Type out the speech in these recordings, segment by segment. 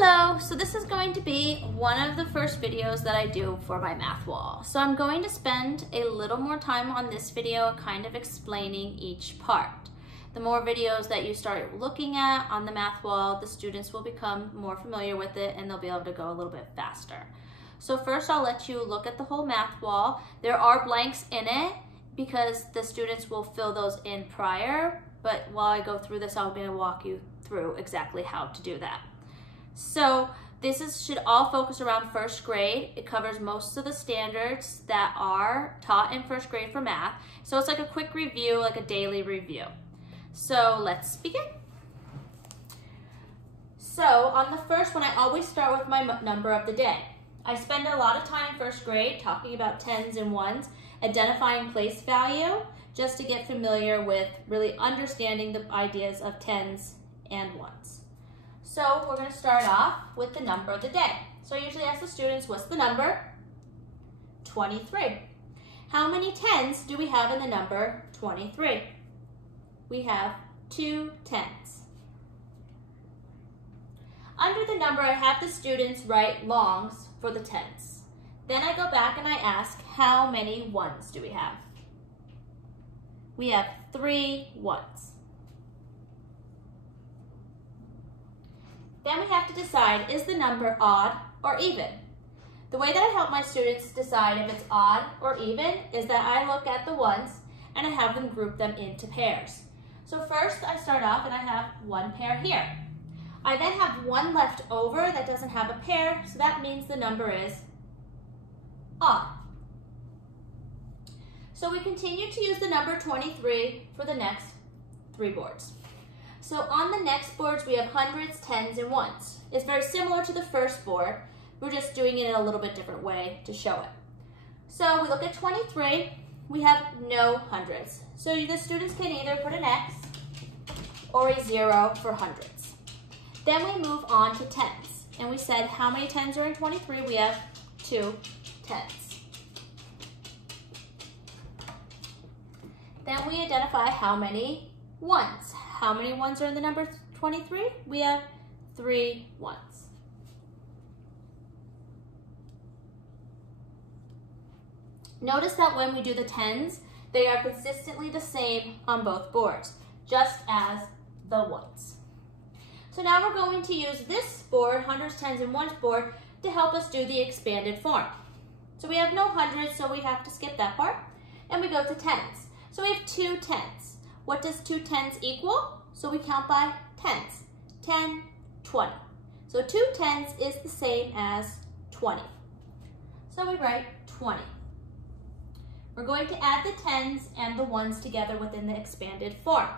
Hello, so this is going to be one of the first videos that I do for my math wall. So I'm going to spend a little more time on this video kind of explaining each part. The more videos that you start looking at on the math wall, the students will become more familiar with it and they'll be able to go a little bit faster. So first I'll let you look at the whole math wall. There are blanks in it because the students will fill those in prior, but while I go through this, I'll be able to walk you through exactly how to do that. So this should all focus around first grade. It covers most of the standards that are taught in first grade for math. So it's like a quick review, like a daily review. So let's begin. So on the first one, I always start with my number of the day. I spend a lot of time in first grade talking about tens and ones, identifying place value, just to get familiar with really understanding the ideas of tens and ones. So we're going to start off with the number of the day. So I usually ask the students, what's the number? 23. How many tens do we have in the number 23? We have 2 tens. Under the number, I have the students write longs for the tens. Then I go back and I ask, how many ones do we have? We have 3 ones. Then we have to decide, is the number odd or even? The way that I help my students decide if it's odd or even is that I look at the ones and I have them group them into pairs. So first I start off and I have one pair here. I then have one left over that doesn't have a pair, so that means the number is odd. So we continue to use the number 23 for the next 3 boards. So on the next boards, we have hundreds, tens, and ones. It's very similar to the first board. We're just doing it in a little bit different way to show it. So we look at 23, we have no hundreds. So the students can either put an X or a 0 for hundreds. Then we move on to tens. And we said, how many tens are in 23? We have 2 tens. Then we identify how many ones. How many ones are in the number 23? We have 3 ones. Notice that when we do the tens, they are consistently the same on both boards, just as the ones. So now we're going to use this board, hundreds, tens, and ones board, to help us do the expanded form. So we have no hundreds, so we have to skip that part, and we go to tens. So we have 2 tens. What does 2 tens equal? So we count by tens. 10, 20. So 2 tens is the same as 20. So we write 20. We're going to add the tens and the ones together within the expanded form.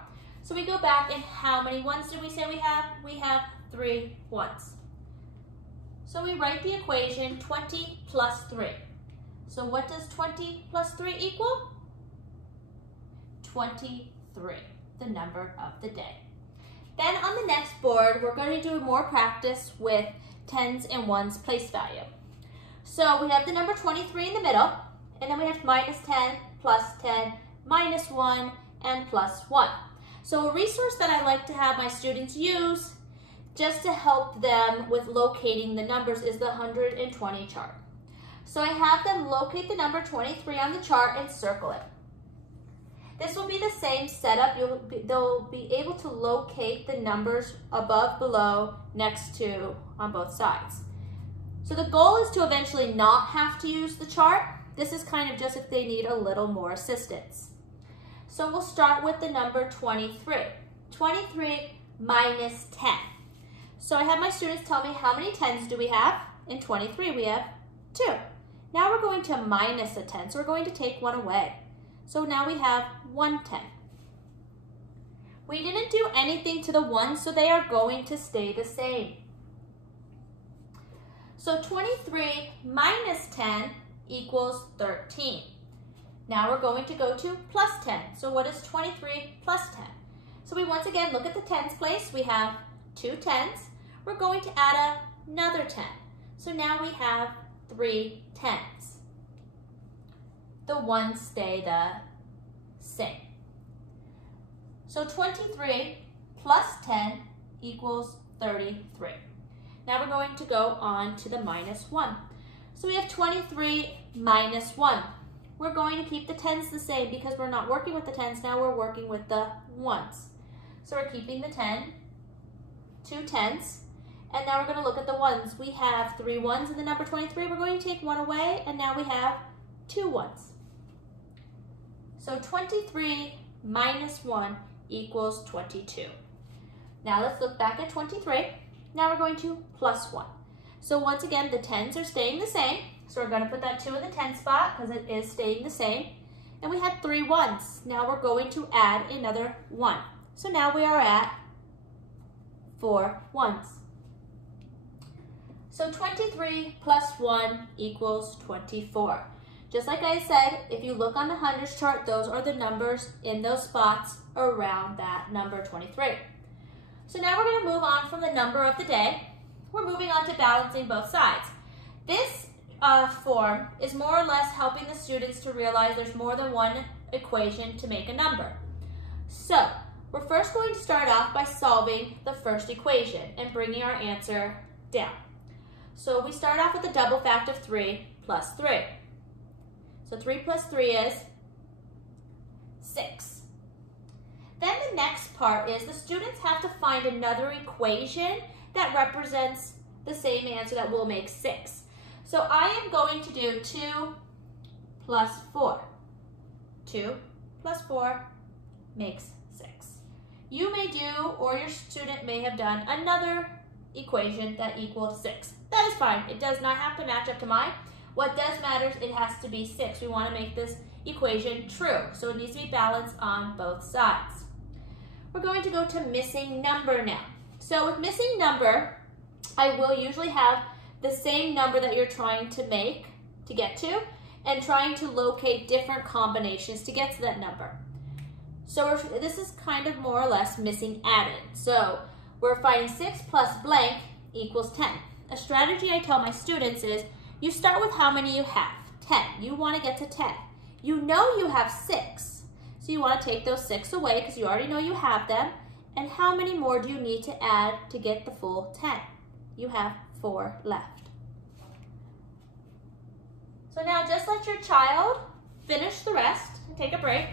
So we go back and how many ones did we say we have? We have 3 ones. So we write the equation 20 plus 3. So what does 20 plus 3 equal? 23, the number of the day. Then on the next board, we're going to do more practice with tens and ones place value. So we have the number 23 in the middle, and then we have minus 10, plus 10, minus 1, and plus 1. So a resource that I like to have my students use just to help them with locating the numbers is the 120 chart. So I have them locate the number 23 on the chart and circle it. This will be the same setup. They'll be able to locate the numbers above, below, next to, on both sides. So the goal is to eventually not have to use the chart. This is kind of just if they need a little more assistance. So we'll start with the number 23. 23 minus 10. So I have my students tell me how many tens do we have? In 23 we have 2. Now we're going to minus a 10, so we're going to take 1 away. So now we have 1 10. We didn't do anything to the ones, so they are going to stay the same. So 23 minus 10 equals 13. Now we're going to go to plus 10. So what is 23 plus 10? So we once again look at the tens place. We have 2 tens. We're going to add another 10. So now we have 3 tens. The ones stay the same. So 23 plus 10 equals 33. Now we're going to go on to the minus 1. So we have 23 minus 1. We're going to keep the tens the same because we're not working with the tens, now we're working with the ones. So we're keeping the 10, 2 tens, and now we're going to look at the ones. We have 3 ones in the number 23. We're going to take 1 away, and now we have 2 ones. So 23 minus 1 equals 22. Now let's look back at 23. Now we're going to plus 1. So once again, the tens are staying the same. So we're going to put that 2 in the 10 spot because it is staying the same. And we had 3 ones. Now we're going to add another 1. So now we are at 4 ones. So 23 plus 1 equals 24. Just like I said, if you look on the hundreds chart, those are the numbers in those spots around that number 23. So now we're going to move on from the number of the day. We're moving on to balancing both sides. This form is more or less helping the students to realize there's more than one equation to make a number. So we're first going to start off by solving the first equation and bringing our answer down. So we start off with the double fact of 3 plus 3. So 3 plus 3 is 6. Then the next part is the students have to find another equation that represents the same answer that will make 6. So I am going to do 2 plus 4. 2 plus 4 makes 6. You may do, or your student may have done, another equation that equals 6. That is fine. It does not have to match up to mine. What does matter is it has to be 6. We want to make this equation true, so it needs to be balanced on both sides. We're going to go to missing number now. So with missing number, I will usually have the same number that you're trying to get to, and trying to locate different combinations to get to that number. So this is kind of more or less missing added. So we're finding 6 plus blank equals 10. A strategy I tell my students is you start with how many you have, 10. You want to get to 10. You know you have 6, so you want to take those 6 away because you already know you have them. And how many more do you need to add to get the full 10? You have 4 left. So now just let your child finish the rest and take a break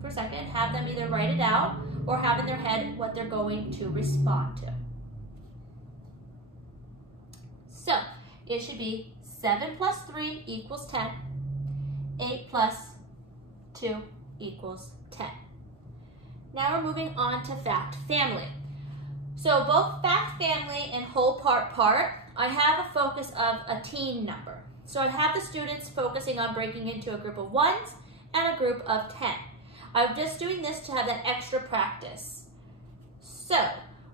for a second. Have them either write it out or have in their head what they're going to respond to. So it should be 7 plus 3 equals 10. 8 plus 2 equals 10. Now we're moving on to fact family. So both fact family and whole part, I have a focus of a teen number. So I have the students focusing on breaking into a group of 1s and a group of 10. I'm just doing this to have that extra practice. So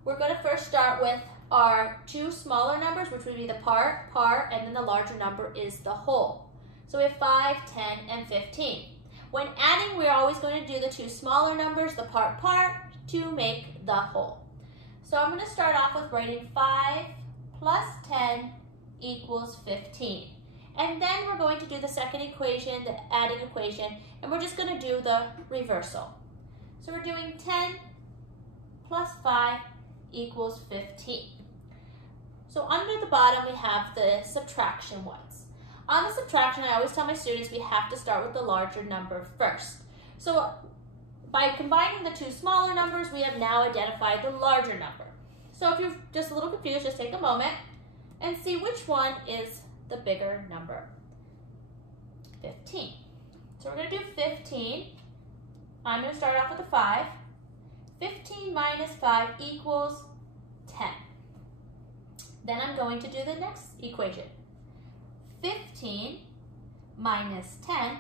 we're going to first start with our 2 smaller numbers, which would be the part, and then the larger number is the whole. So we have 5, 10, and 15. When adding, we're always going to do the 2 smaller numbers, the part, to make the whole. So I'm going to start off with writing 5 plus 10 equals 15. And then we're going to do the second equation, the adding equation, and we're just going to do the reversal. So we're doing 10 plus 5 equals 15. So under the bottom, we have the subtraction ones. On the subtraction, I always tell my students we have to start with the larger number first. So by combining the 2 smaller numbers, we have now identified the larger number. So if you're just a little confused, just take a moment and see which one is the bigger number. 15. So we're going to do 15. I'm going to start off with a 5. 15 minus 5 equals 10. Then I'm going to do the next equation. 15 minus 10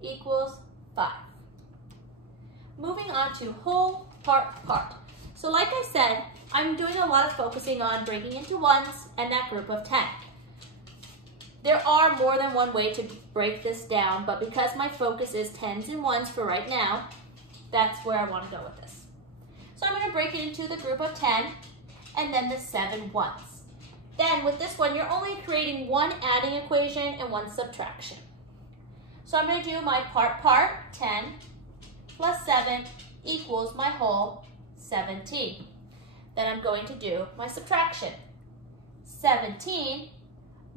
equals 5. Moving on to whole part. So like I said, I'm doing a lot of focusing on breaking into 1s and that group of 10. There are more than one way to break this down, but because my focus is 10s and 1s for right now, that's where I want to go with this. So I'm going to break it into the group of 10 and then the 7 1s. Then with this one, you're only creating 1 adding equation and 1 subtraction. So I'm going to do my part, 10 plus 7 equals my whole, 17. Then I'm going to do my subtraction. 17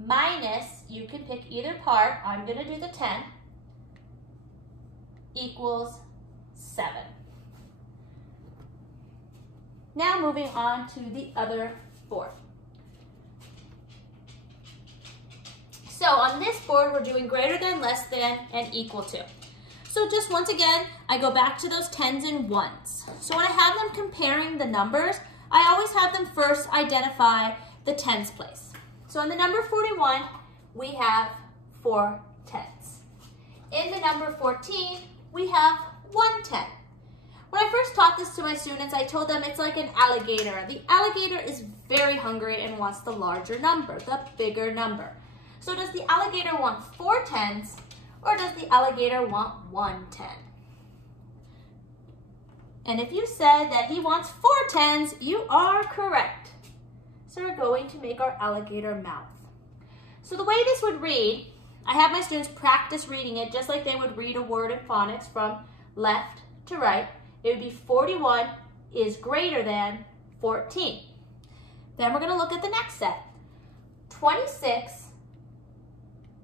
minus, you can pick either part, I'm going to do the 10, equals 7. Now moving on to the other board. So on this board, we're doing greater than, less than, and equal to. So just once again, I go back to those 10s and 1s. So when I have them comparing the numbers, I always have them first identify the tens place. So in the number 41, we have 4 tens. In the number 14, we have 1 10. When I first taught this to my students, I told them it's like an alligator. The alligator is very hungry and wants the larger number, the bigger number. So does the alligator want 4 tens, or does the alligator want 1 10? And if you said that he wants 4 tens, you are correct. So we're going to make our alligator mouth. So the way this would read, I have my students practice reading it just like they would read a word in phonics from left to right. It would be 41 is greater than 14. Then we're going to look at the next set. 26,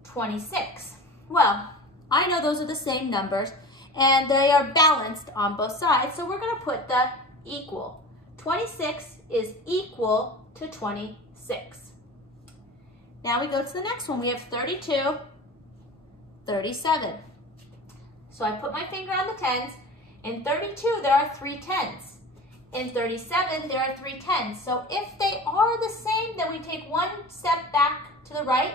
26. Well, I know those are the same numbers and they are balanced on both sides, so we're going to put the equal. 26 is equal to 26. Now we go to the next one. We have 32, 37. So I put my finger on the tens. In 32, there are 3 tens. In 37, there are 3 tens. So if they are the same, then we take one step back to the right.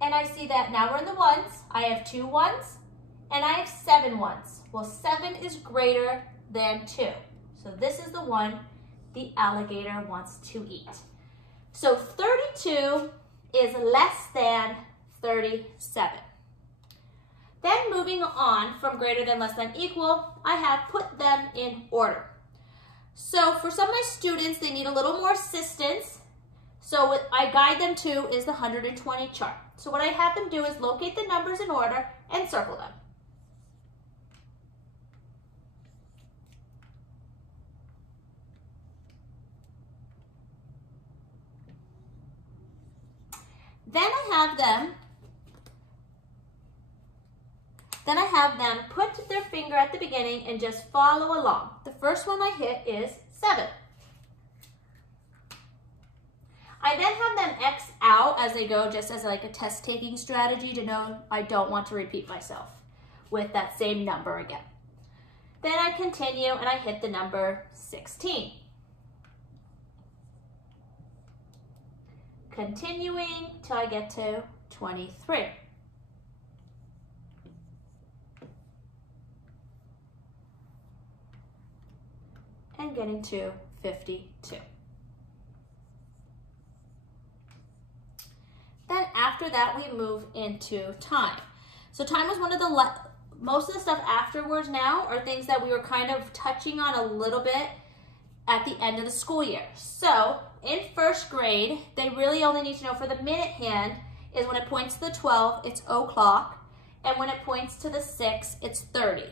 And I see that now we're in the ones. I have 2 ones, and I have 7 ones. Well, 7 is greater than 2. So this is the one the alligator wants to eat. So 32 is less than 37. Then moving on from greater than, less than, equal, I have put them in order. So for some of my students, they need a little more assistance. So what I guide them to is the 120 chart. So what I have them do is locate the numbers in order and circle them. Then I have them put their finger at the beginning and just follow along. The first one I hit is 7. I then have them X out as they go, just as like a test taking strategy to know I don't want to repeat myself with that same number again. Then I continue and I hit the number 16. Continuing till I get to 23. And getting to 52. Then after that, we move into time. So time was one of the, most of the stuff afterwards now are things that we were kind of touching on a little bit at the end of the school year. So in first grade, they really only need to know for the minute hand is when it points to the 12, it's o'clock. And when it points to the 6, it's 30.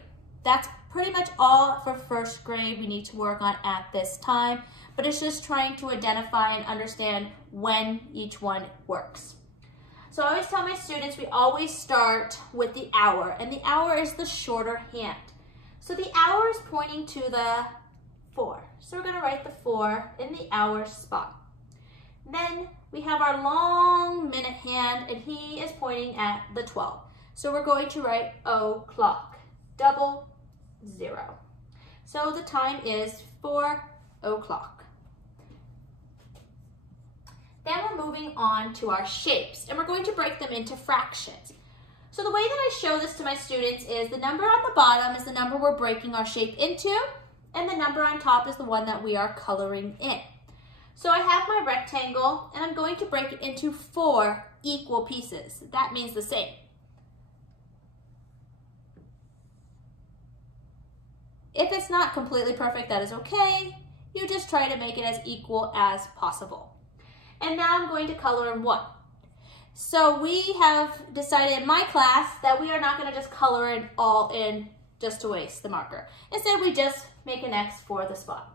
That's pretty much all for first grade we need to work on at this time, but it's just trying to identify and understand when each one works. So I always tell my students we always start with the hour, and the hour is the shorter hand. So the hour is pointing to the 4. So we're going to write the 4 in the hour spot. Then we have our long minute hand, and he is pointing at the 12. So we're going to write o'clock, 00. So the time is 4 o'clock. Then we're moving on to our shapes, and we're going to break them into fractions. So the way that I show this to my students is the number on the bottom is the number we're breaking our shape into, and the number on top is the one that we are coloring in. So I have my rectangle, and I'm going to break it into 4 equal pieces. That means the same. If it's not completely perfect, that is okay. You just try to make it as equal as possible. And now I'm going to color in 1. So we have decided in my class that we are not going to just color it all in just to waste the marker. Instead, we just make an X for the spot.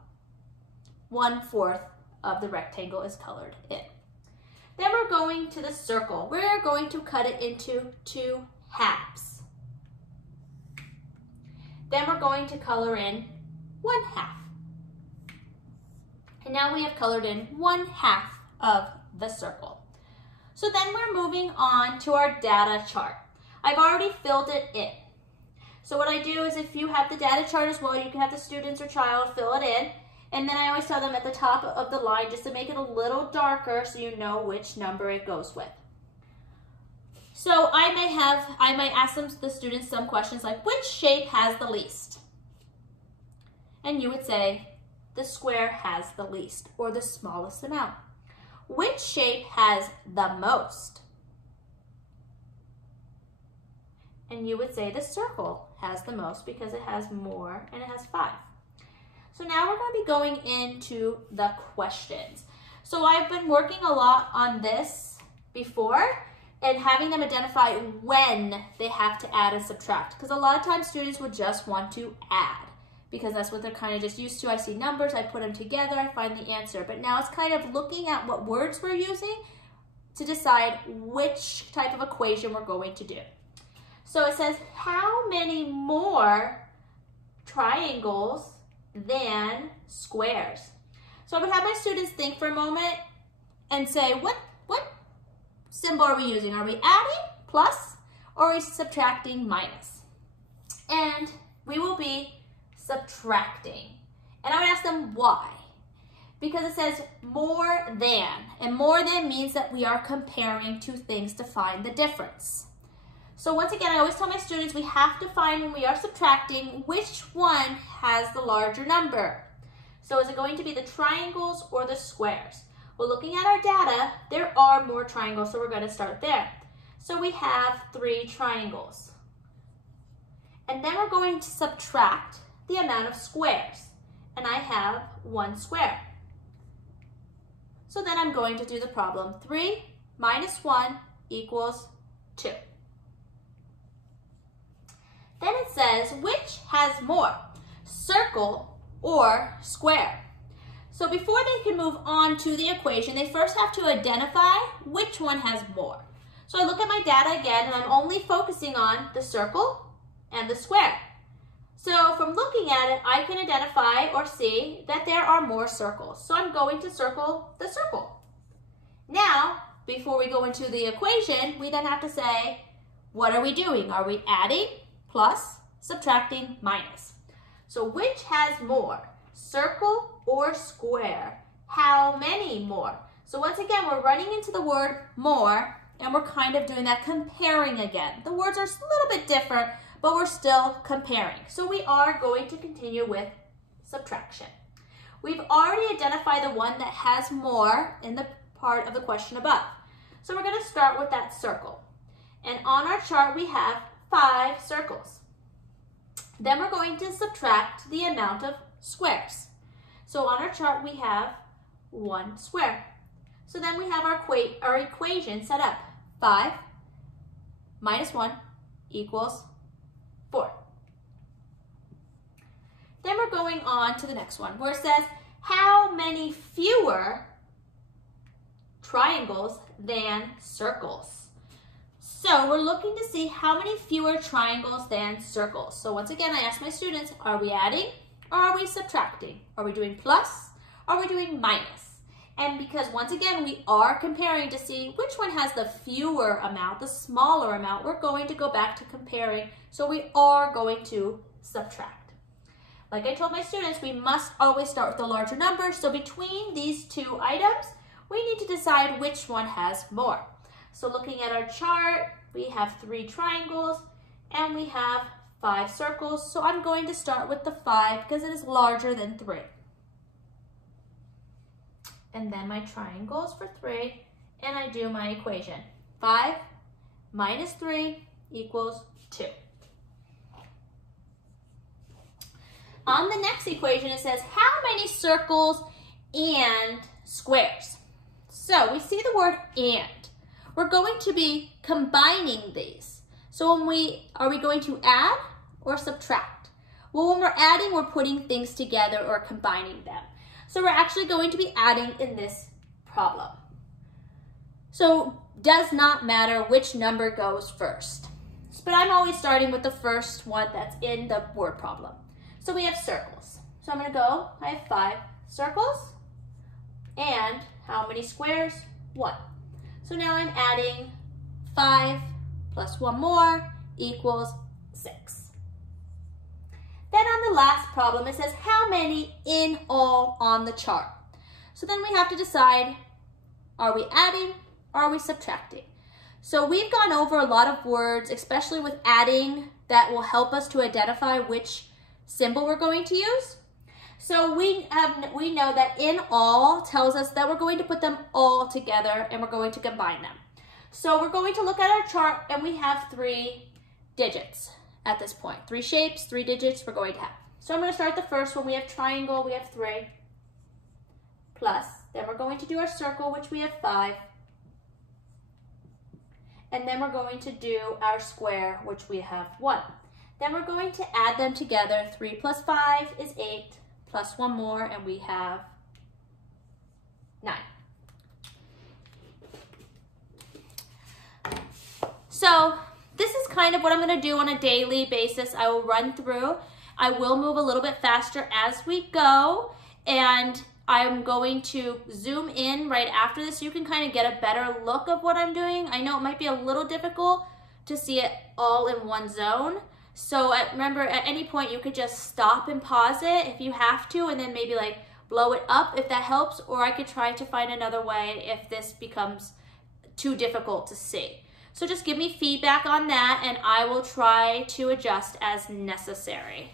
1/4 of the rectangle is colored in. Then we're going to the circle. We're going to cut it into 2 halves. Then we're going to color in 1 half. And now we have colored in 1 half of the circle. So then we're moving on to our data chart. I've already filled it in. So what I do is if you have the data chart as well, you can have the students or child fill it in. And then I always tell them at the top of the line just to make it a little darker so you know which number it goes with. So I might ask the students some questions like, which shape has the least? And you would say, the square has the least or the smallest amount. Which shape has the most? And you would say the circle has the most because it has more and it has 5. So now we're going to be going into the questions. So I've been working a lot on this before and having them identify when they have to add and subtract, because a lot of times students would just want to add because that's what they're kind of just used to. I see numbers, I put them together, I find the answer. But now it's kind of looking at what words we're using to decide which type of equation we're going to do. So it says, how many more triangles than squares? So I would have my students think for a moment and say, what symbol are we using? Are we adding, plus, or are we subtracting, minus? And we will be subtracting. And I would ask them why. Because it says more than, and more than means that we are comparing two things to find the difference. So once again, I always tell my students we have to find when we are subtracting which one has the larger number. So is it going to be the triangles or the squares? Well, looking at our data, there are more triangles, so we're going to start there. So we have 3 triangles. And then we're going to subtract the amount of squares. And I have 1 square. So then I'm going to do the problem. 3 minus 1 equals 2. Then it says, which has more, circle or square? So before they can move on to the equation, they first have to identify which one has more. So I look at my data again, and I'm only focusing on the circle and the square. So from looking at it, I can identify or see that there are more circles. So I'm going to circle the circle. Now, before we go into the equation, we then have to say, what are we doing? Are we adding, plus, subtracting, minus? So which has more, circle or square? How many more? So once again, we're running into the word more, and we're kind of doing that comparing again. The words are a little bit different, but we're still comparing. So we are going to continue with subtraction. We've already identified the one that has more in the part of the question above. So we're going to start with that circle. And on our chart, we have 5 circles. Then we're going to subtract the amount of squares. So on our chart, we have 1 square. So then we have our equation set up. 5 minus 1 equals 4. Then we're going on to the next one where it says, how many fewer triangles than circles? So we're looking to see how many fewer triangles than circles. So once again, I ask my students, are we adding or are we subtracting? Are we doing plus or are we doing minus? And because once again, we are comparing to see which one has the fewer amount, the smaller amount, we're going to go back to comparing. So we are going to subtract. Like I told my students, we must always start with the larger number. So between these 2 items, we need to decide which one has more. So looking at our chart, we have 3 triangles and we have 5 circles. So I'm going to start with the 5 because it is larger than 3. And then my triangles for 3, and I do my equation. 5 minus 3 equals 2. On the next equation, it says, how many circles and squares? So we see the word and. We're going to be combining these. So are we going to add or subtract? Well, when we're adding, we're putting things together or combining them. So we're actually going to be adding in this problem. So does not matter which number goes first. But I'm always starting with the first one that's in the word problem. So we have circles. So I'm going to go, I have 5 circles. And how many squares? 1. So now I'm adding 5 plus 1 more equals 6. Then on the last problem, it says how many in all on the chart. So then we have to decide, are we adding or are we subtracting? So we've gone over a lot of words, especially with adding, that will help us to identify which symbol we're going to use. So we know that in all tells us that we're going to put them all together and we're going to combine them. So we're going to look at our chart and we have 3 digits at this point. 3 shapes, 3 digits we're going to have. So I'm going to start the first one. We have triangle, we have 3, plus. Then we're going to do our circle, which we have 5. And then we're going to do our square, which we have 1. Then we're going to add them together. 3 plus 5 is 8, plus 1 more, and we have 9. So this is kind of what I'm going to do on a daily basis. I will run through. I will move a little bit faster as we go, and I'm going to zoom in right after this so you can kind of get a better look of what I'm doing. I know it might be a little difficult to see it all in one zone. So remember, at any point you could just stop and pause it if you have to, and then maybe like blow it up if that helps, or I could try to find another way if this becomes too difficult to see. So just give me feedback on that and I will try to adjust as necessary.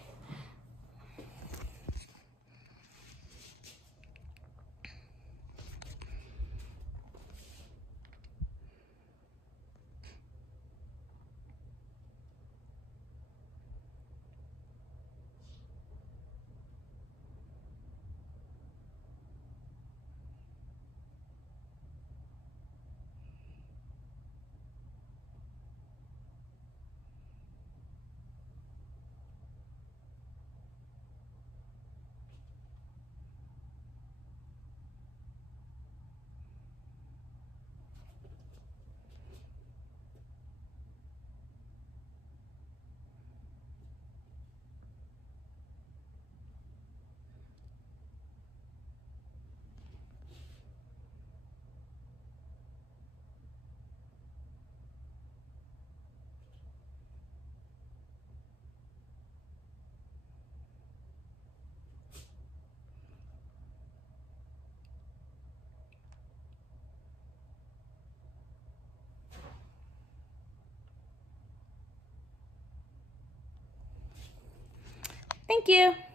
Thank you.